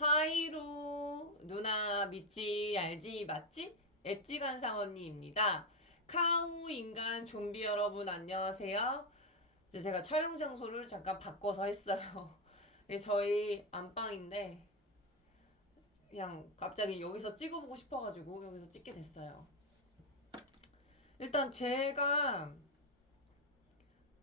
하이루 누나 믿지 알지 맞지? 엣지간상 언니입니다. 카우 인간 좀비 여러분 안녕하세요. 이제 제가 촬영 장소를 잠깐 바꿔서 했어요. 네, 저희 안방인데 그냥 갑자기 여기서 찍어보고 싶어가지고 여기서 찍게 됐어요. 일단 제가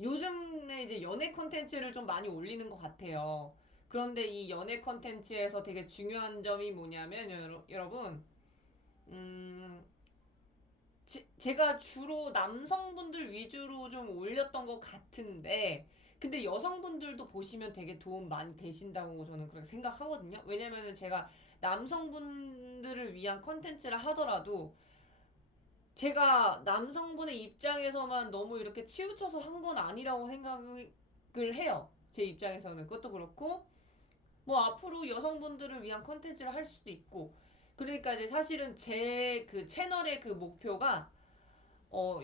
요즘에 이제 연애 콘텐츠를 좀 많이 올리는 것 같아요. 그런데 이 연애 콘텐츠에서 되게 중요한 점이 뭐냐면 여러분 음, 제가 주로 남성분들 위주로 좀 올렸던 것 같은데, 근데 여성분들도 보시면 되게 도움 많이 되신다고 저는 그렇게 생각하거든요. 왜냐면은 제가 남성분들을 위한 컨텐츠를 하더라도, 제가 남성분의 입장에서만 너무 이렇게 치우쳐서 한 건 아니라고 생각을 해요. 제 입장에서는. 그것도 그렇고, 뭐 앞으로 여성분들을 위한 컨텐츠를 할 수도 있고, 그러니까 이제 사실은 제 그 채널의 그 목표가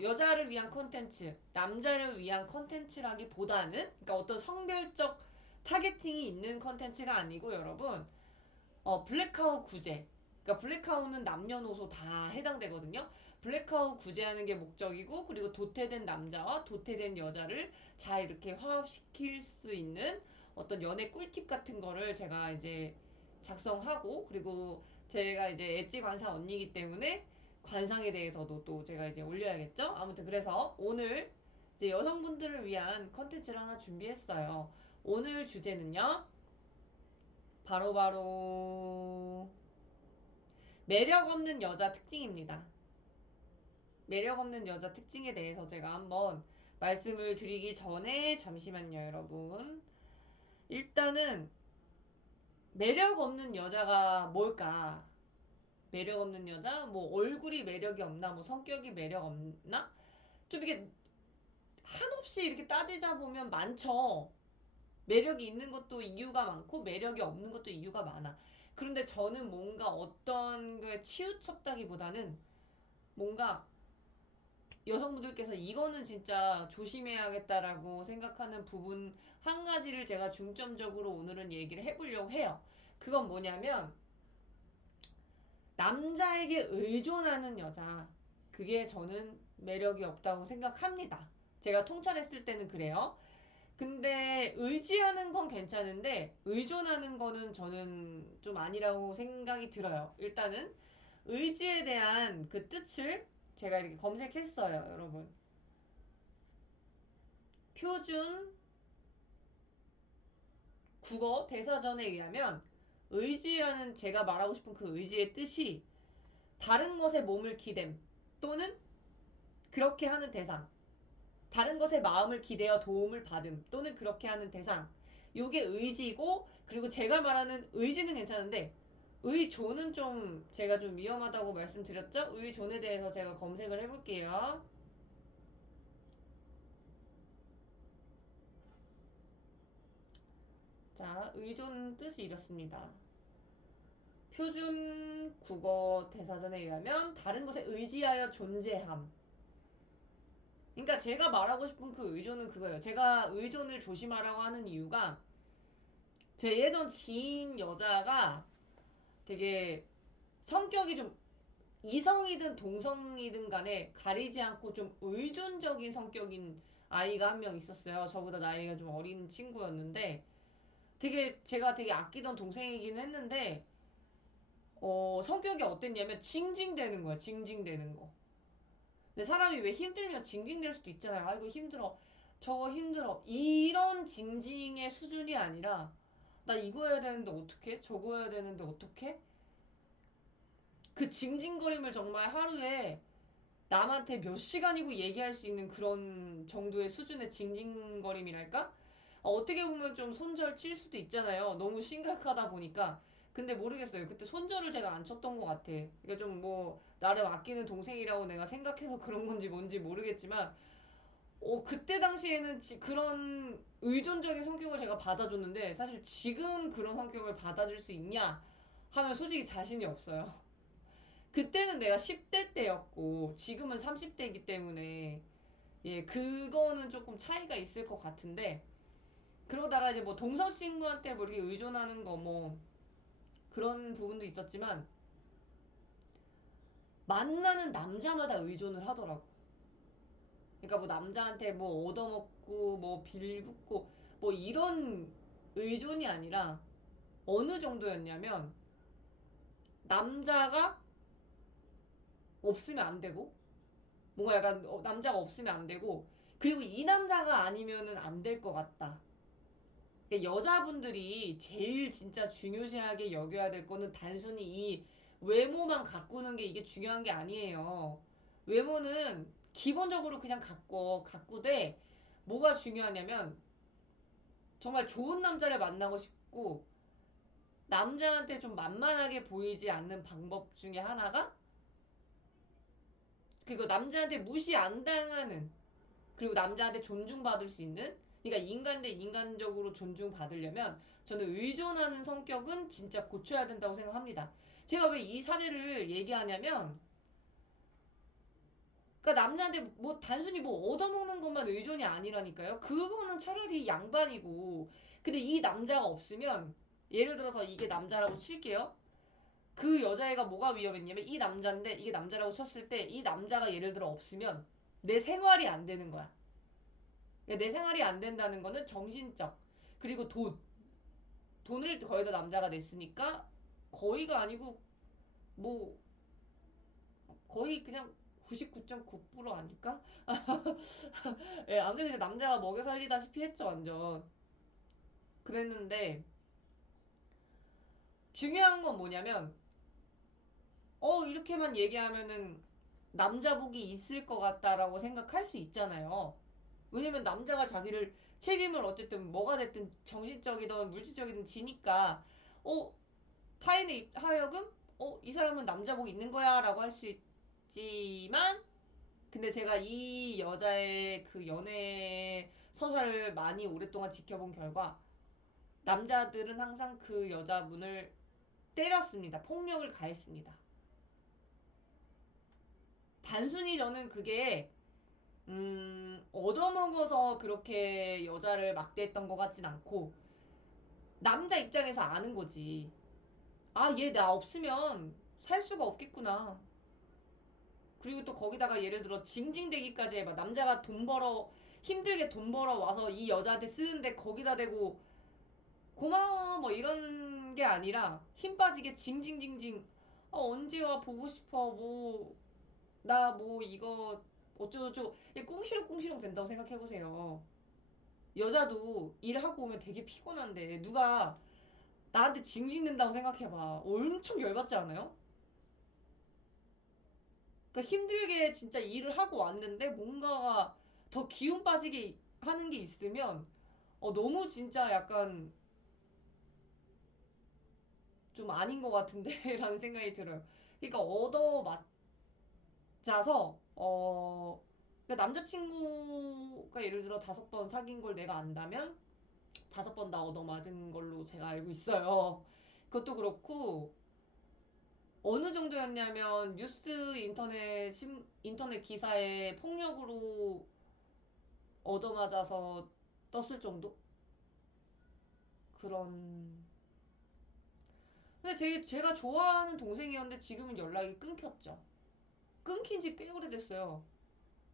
여자를 위한 컨텐츠, 남자를 위한 컨텐츠라기보다는, 그러니까 어떤 성별적 타겟팅이 있는 컨텐츠가 아니고, 여러분, 블랙아웃 구제. 그러니까 블랙아웃은 남녀노소 다 해당되거든요. 블랙아웃 구제하는 게 목적이고, 그리고 도태된 남자와 도태된 여자를 잘 이렇게 화합시킬 수 있는 어떤 연애 꿀팁 같은 거를 제가 이제 작성하고, 그리고 제가 이제 엣지 관사 언니이기 때문에 관상에 대해서도 또 제가 이제 올려야겠죠? 아무튼 그래서 오늘 이제 여성분들을 위한 컨텐츠를 하나 준비했어요. 오늘 주제는요. 바로바로 매력 없는 여자 특징입니다. 매력 없는 여자 특징에 대해서 제가 한번 말씀을 드리기 전에 잠시만요, 여러분. 일단은 매력 없는 여자가 뭘까? 매력 없는 여자? 뭐 얼굴이 매력이 없나? 뭐 성격이 매력 없나? 좀 이게 한없이 이렇게 따지자 보면 많죠. 매력이 있는 것도 이유가 많고 매력이 없는 것도 이유가 많아. 그런데 저는 뭔가 어떤 거에 치우쳤다기보다는 뭔가 여성분들께서 이거는 진짜 조심해야겠다라고 생각하는 부분 한 가지를 제가 중점적으로 오늘은 얘기를 해보려고 해요. 그건 뭐냐면 남자에게 의존하는 여자. 그게 저는 매력이 없다고 생각합니다. 제가 통찰했을 때는 그래요. 근데 의지하는 건 괜찮은데 의존하는 거는 저는 좀 아니라고 생각이 들어요. 일단은 의지에 대한 그 뜻을 제가 이렇게 검색했어요, 여러분. 표준 국어 대사전에 의하면 의지라는 제가 말하고 싶은 그 의지의 뜻이 다른 것에 몸을 기댐 또는 그렇게 하는 대상, 다른 것에 마음을 기대어 도움을 받음 또는 그렇게 하는 대상. 요게 의지고, 그리고 제가 말하는 의지는 괜찮은데 의존은 좀 제가 좀 위험하다고 말씀드렸죠? 의존에 대해서 제가 검색을 해볼게요. 자, 의존 뜻이 이렇습니다. 표준 국어 대사전에 의하면 다른 것에 의지하여 존재함. 그러니까 제가 말하고 싶은 그 의존은 그거예요. 제가 의존을 조심하라고 하는 이유가 제 예전 지인 여자가 되게 성격이 좀 이성이든 동성이든 간에 가리지 않고 좀 의존적인 성격인 아이가 한 명 있었어요. 저보다 나이가 좀 어린 친구였는데 되게 제가 되게 아끼던 동생이긴 했는데 성격이 어땠냐면 징징대는 거야. 징징대는 거. 근데 사람이 왜 힘들면 징징댈 수도 있잖아요. 아이고 힘들어. 저거 힘들어. 이런 징징의 수준이 아니라 나 이거 해야 되는데 어떡해? 저거 해야 되는데 어떡해? 그 징징거림을 정말 하루에 남한테 몇 시간이고 얘기할 수 있는 그런 정도의 수준의 징징거림이랄까? 어떻게 보면 좀 손절 칠 수도 있잖아요. 너무 심각하다 보니까. 근데 모르겠어요. 그때 손절을 제가 안 쳤던 것 같아. 그러니까 좀 뭐, 나를 아끼는 동생이라고 내가 생각해서 그런 건지 뭔지 모르겠지만, 그때 당시에는 그런 의존적인 성격을 제가 받아줬는데, 사실 지금 그런 성격을 받아줄 수 있냐? 하면 솔직히 자신이 없어요. 그때는 내가 10대 때였고 지금은 30대이기 때문에 예, 그거는 조금 차이가 있을 것 같은데 그러다가 이제 뭐 동성 친구한테 뭐 이렇게 의존하는 거 뭐 그런 부분도 있었지만 만나는 남자마다 의존을 하더라고. 그러니까 뭐 남자한테 뭐 얻어먹고 뭐 빌붙고 뭐 이런 의존이 아니라 어느 정도였냐면 남자가 없으면 안 되고 뭔가 약간 남자가 없으면 안 되고 그리고 이 남자가 아니면은 안 될 것 같다. 그러니까 여자분들이 제일 진짜 중요시하게 여겨야 될 거는 단순히 이 외모만 가꾸는 게 이게 중요한 게 아니에요. 외모는 기본적으로 그냥 가꾸되 뭐가 중요하냐면 정말 좋은 남자를 만나고 싶고 남자한테 좀 만만하게 보이지 않는 방법 중에 하나가 그리고 남자한테 무시 안 당하는 그리고 남자한테 존중받을 수 있는 그러니까 인간 대 인간적으로 존중받으려면 저는 의존하는 성격은 진짜 고쳐야 된다고 생각합니다. 제가 왜 이 사례를 얘기하냐면 그러니까 남자한테 뭐 단순히 뭐 얻어먹는 것만 의존이 아니라니까요. 그거는 차라리 양반이고 근데 이 남자가 없으면 예를 들어서 이게 남자라고 칠게요. 그 여자애가 뭐가 위험했냐면 이 남자인데 이게 남자라고 쳤을 때 이 남자가 예를 들어 없으면 내 생활이 안 되는 거야. 그러니까 내 생활이 안 된다는 거는 정신적 그리고 돈을 거의 다 남자가 냈으니까 거의가 아니고 뭐 거의 그냥 99.9% 아닐까? 예, 아무튼 그냥 남자가 먹여 살리다시피 했죠 완전. 그랬는데 중요한 건 뭐냐면 이렇게만 얘기하면은 남자복이 있을 것 같다라고 생각할 수 있잖아요. 왜냐면 남자가 자기를 책임을 어쨌든 뭐가 됐든 정신적이든 물질적이든 지니까 어 타인의 하여금 이 사람은 남자복 있는 거야 라고 할 수 있지만 근데 제가 이 여자의 그 연애 서사를 많이 오랫동안 지켜본 결과 남자들은 항상 그 여자분을 때렸습니다. 폭력을 가했습니다. 단순히 저는 그게 얻어먹어서 그렇게 여자를 막대했던 것 같진 않고 남자 입장에서 아는 거지. 아, 얘 나 없으면 살 수가 없겠구나. 그리고 또 거기다가 예를 들어 징징대기까지 해봐. 남자가 힘들게 돈 벌어 와서 이 여자한테 쓰는데 거기다 대고 고마워 뭐 이런 게 아니라 힘 빠지게 징징징징 언제 와 보고 싶어 뭐 나 뭐 이거 어쩌고저쩌고 꿍시렁꿍시렁 된다고 생각해보세요. 여자도 일하고 오면 되게 피곤한데 누가 나한테 징징댄다고 생각해봐. 엄청 열받지 않아요? 그러니까 힘들게 진짜 일을 하고 왔는데 뭔가가 더 기운 빠지게 하는 게 있으면 너무 진짜 약간 좀 아닌 것 같은데 라는 생각이 들어요. 그러니까 얻어맞자서 그러니까 남자친구가 예를 들어 5번 사귄 걸 내가 안다면 5번 다 얻어맞은 걸로 제가 알고 있어요. 그것도 그렇고 어느 정도였냐면 뉴스 인터넷 기사에 폭력으로 얻어맞아서 떴을 정도? 그런. 근데 제가 좋아하는 동생이었는데 지금은 연락이 끊겼죠. 끊긴 지 꽤 오래됐어요.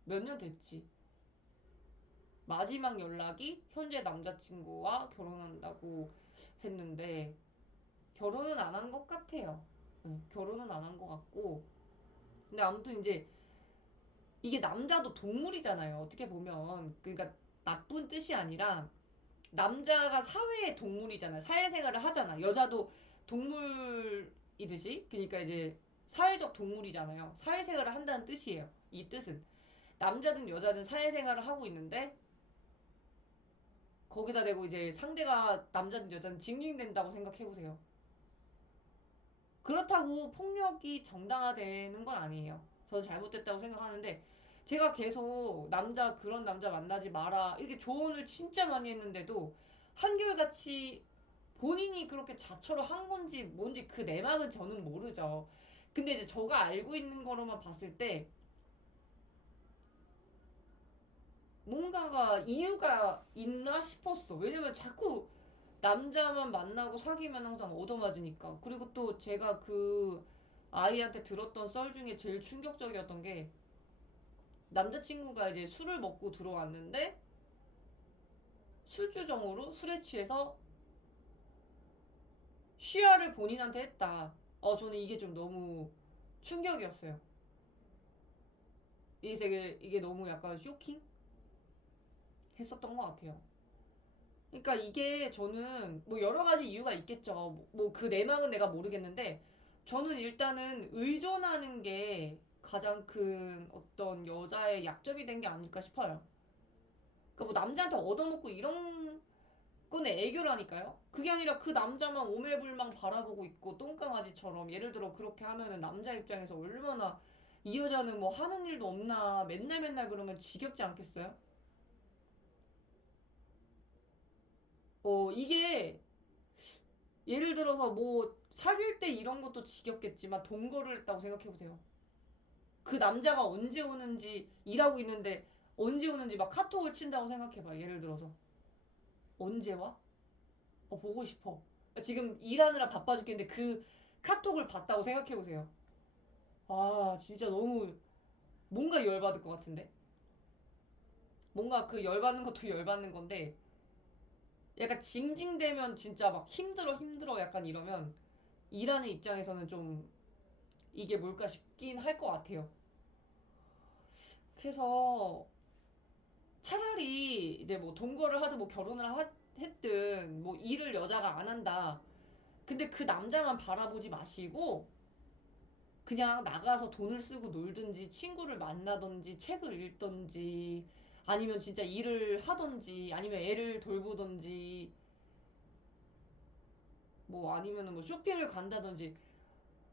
몇 년 됐지. 마지막 연락이 현재 남자친구와 결혼한다고 했는데 결혼은 안 한 것 같아요. 결혼은 안 한 것 같고. 근데 아무튼 이제 이게 남자도 동물이잖아요. 어떻게 보면. 그러니까 나쁜 뜻이 아니라 남자가 사회의 동물이잖아요. 사회생활을 하잖아. 여자도 동물이듯이. 그러니까 이제 사회적 동물이잖아요. 사회생활을 한다는 뜻이에요. 이 뜻은. 남자든 여자든 사회생활을 하고 있는데 거기다 대고 이제 상대가 남자든 여자든 징징댄다고 생각해보세요. 그렇다고 폭력이 정당화되는 건 아니에요. 저는 잘못됐다고 생각하는데 제가 계속 그런 남자 만나지 마라 이렇게 조언을 진짜 많이 했는데도 한결같이 본인이 그렇게 자처를 한 건지 뭔지 그 내막은 저는 모르죠. 근데 이제 저가 알고 있는 거로만 봤을 때 뭔가가 이유가 있나 싶었어. 왜냐면 자꾸 남자만 만나고 사귀면 항상 얻어맞으니까. 그리고 또 제가 그 아이한테 들었던 썰 중에 제일 충격적이었던 게 남자친구가 이제 술을 먹고 들어왔는데 술주정으로 술에 취해서 쉬야를 본인한테 했다. 저는 이게 좀 너무 충격이었어요. 이게 너무 약간 쇼킹? 했었던 것 같아요. 그러니까 이게 저는 뭐 여러 가지 이유가 있겠죠. 뭐 그 내막은 내가 모르겠는데 저는 일단은 의존하는 게 가장 큰 어떤 여자의 약점이 된 게 아닐까 싶어요. 그러니까 뭐 남자한테 얻어먹고 이런 거는 애교라니까요. 그게 아니라 그 남자만 오매불망 바라보고 있고 똥강아지처럼 예를 들어 그렇게 하면은 남자 입장에서 얼마나 이 여자는 뭐 하는 일도 없나 맨날 맨날 그러면 지겹지 않겠어요? 이게 예를 들어서 뭐 사귈 때 이런 것도 지겹겠지만 동거를 했다고 생각해보세요. 그 남자가 언제 오는지 일하고 있는데 언제 오는지 막 카톡을 친다고 생각해봐. 예를 들어서 언제 와? 보고 싶어. 지금 일하느라 바빠 죽겠는데 그 카톡을 봤다고 생각해보세요. 아 진짜 너무 뭔가 열받을 것 같은데? 뭔가 그 열받는 것도 열받는 건데 약간 징징대면 진짜 막 힘들어 힘들어 약간 이러면 일하는 입장에서는 좀 이게 뭘까 싶긴 할 것 같아요. 그래서 차라리 이제 뭐 동거를 하든 뭐 했든 뭐 일을 여자가 안 한다. 근데 그 남자만 바라보지 마시고 그냥 나가서 돈을 쓰고 놀든지 친구를 만나든지 책을 읽든지 아니면 진짜 일을 하든지 아니면 애를 돌보든지 뭐 아니면은 뭐 쇼핑을 간다든지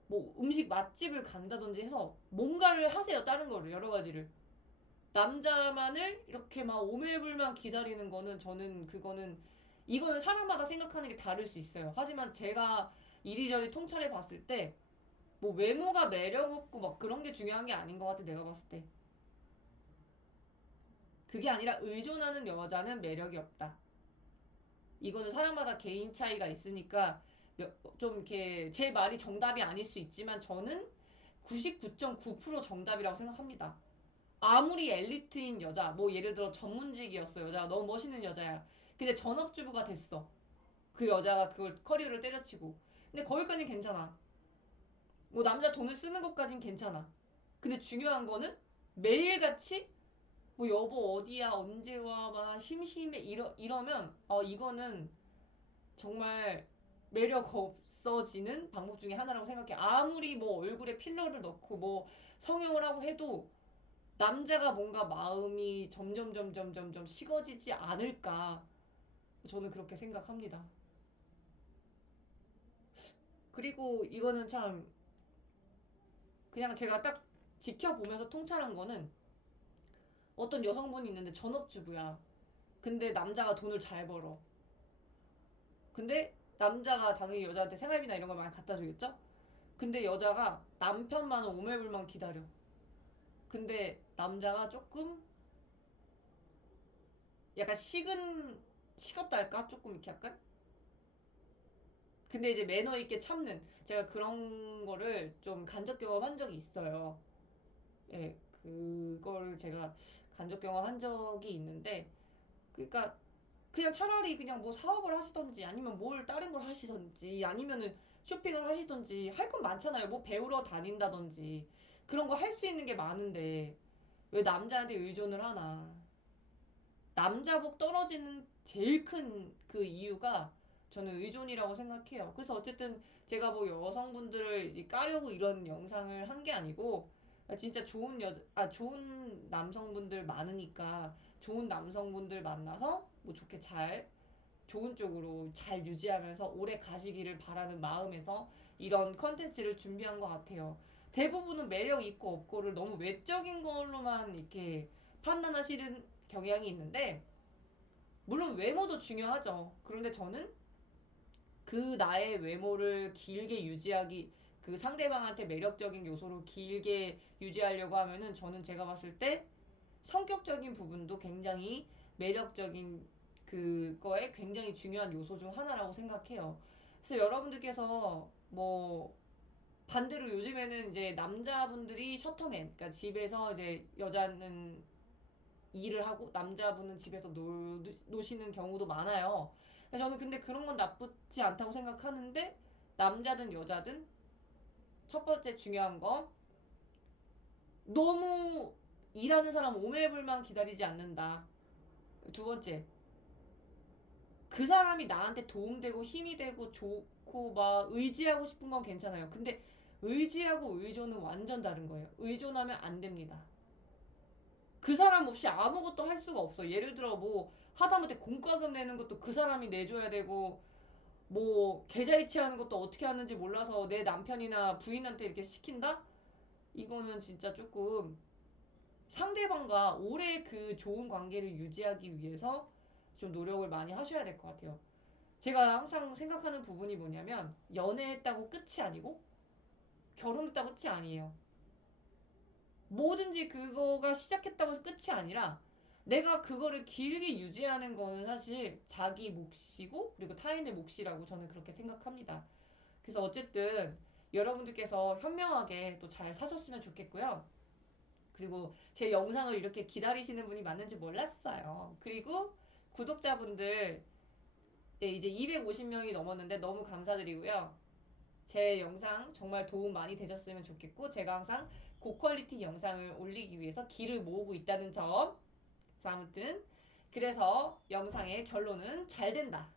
뭐 음식 맛집을 간다든지 해서 뭔가를 하세요. 다른 거를 여러 가지를. 남자만을 이렇게 막 오매불만 기다리는 거는 저는 그거는 이거는 사람마다 생각하는 게 다를 수 있어요. 하지만 제가 이리저리 통찰해 봤을 때 뭐 외모가 매력 없고 막 그런 게 중요한 게 아닌 것 같아 내가 봤을 때. 그게 아니라 의존하는 여자는 매력이 없다. 이거는 사람마다 개인 차이가 있으니까 좀 이렇게 제 말이 정답이 아닐 수 있지만 저는 99.9% 정답이라고 생각합니다. 아무리 엘리트인 여자, 뭐 예를 들어 전문직이었어, 여자가 너무 멋있는 여자야. 근데 전업주부가 됐어. 그 여자가 그걸 커리어를 때려치고. 근데 거기까진 괜찮아. 뭐 남자 돈을 쓰는 것까진 괜찮아. 근데 중요한 거는 매일같이 뭐 여보 어디야 언제 와 막 심심해 이러면 이거는 정말 매력 없어지는 방법 중에 하나라고 생각해. 아무리 뭐 얼굴에 필러를 넣고 뭐 성형을 하고 해도 남자가 뭔가 마음이 점점 식어지지 않을까. 저는 그렇게 생각합니다. 그리고 이거는 참 그냥 제가 딱 지켜보면서 통찰한 거는 어떤 여성분이 있는데 전업주부야. 근데 남자가 돈을 잘 벌어. 근데 남자가 당연히 여자한테 생활비나 이런 걸 많이 갖다 주겠죠? 근데 여자가 남편만 오매불만 기다려. 근데 남자가 조금 약간 식었다 할까? 조금 이렇게 약간? 근데 이제 매너 있게 참는 제가 그런 거를 좀 간접 경험한 적이 있어요. 예, 그걸 제가 간접 경험한 적이 있는데 그러니까 그냥 차라리 그냥 뭐 사업을 하시던지 아니면 뭘 다른 걸 하시던지 아니면은 쇼핑을 하시던지 할 건 많잖아요. 뭐 배우러 다닌다던지 그런 거 할 수 있는 게 많은데 왜 남자한테 의존을 하나? 남자복 떨어지는 제일 큰 그 이유가 저는 의존이라고 생각해요. 그래서 어쨌든 제가 뭐 여성분들을 이제 까려고 이런 영상을 한 게 아니고 진짜 좋은 남성분들 많으니까 좋은 남성분들 만나서 뭐 좋은 쪽으로 잘 유지하면서 오래 가시기를 바라는 마음에서 이런 컨텐츠를 준비한 것 같아요. 대부분은 매력 있고 없고를 너무 외적인 걸로만 이렇게 판단하시는 경향이 있는데 물론 외모도 중요하죠. 그런데 저는 그 나의 외모를 길게 유지하기 그 상대방한테 매력적인 요소로 길게 유지하려고 하면은 저는 제가 봤을 때 성격적인 부분도 굉장히 매력적인 그거에 굉장히 중요한 요소 중 하나라고 생각해요. 그래서 여러분들께서 뭐 반대로 요즘에는 이제 남자분들이 셔터맨, 그러니까 집에서 이제 여자는 일을 하고 남자분은 집에서 노시는 경우도 많아요. 저는 근데 그런 건 나쁘지 않다고 생각하는데 남자든 여자든 첫 번째 중요한 거 너무 일하는 사람 오매불만 기다리지 않는다. 두 번째 그 사람이 나한테 도움되고 힘이 되고 좋고 막 의지하고 싶은 건 괜찮아요. 근데 의지하고 의존은 완전 다른 거예요. 의존하면 안 됩니다. 그 사람 없이 아무것도 할 수가 없어. 예를 들어 뭐 하다못해 공과금 내는 것도 그 사람이 내줘야 되고 뭐 계좌이체하는 것도 어떻게 하는지 몰라서 내 남편이나 부인한테 이렇게 시킨다? 이거는 진짜 조금 상대방과 오래 그 좋은 관계를 유지하기 위해서 좀 노력을 많이 하셔야 될 것 같아요. 제가 항상 생각하는 부분이 뭐냐면 연애했다고 끝이 아니고 결혼했다고 끝이 아니에요. 뭐든지 그거가 시작했다고 해서 끝이 아니라 내가 그거를 길게 유지하는 거는 사실 자기 몫이고 그리고 타인의 몫이라고 저는 그렇게 생각합니다. 그래서 어쨌든 여러분들께서 현명하게 또 잘 사셨으면 좋겠고요. 그리고 제 영상을 이렇게 기다리시는 분이 많은지 몰랐어요. 그리고 구독자분들 이제 250명이 넘었는데 너무 감사드리고요. 제 영상 정말 도움 많이 되셨으면 좋겠고 제가 항상 고퀄리티 영상을 올리기 위해서 기를 모으고 있다는 점. 자, 아무튼 그래서 영상의 결론은 잘 된다.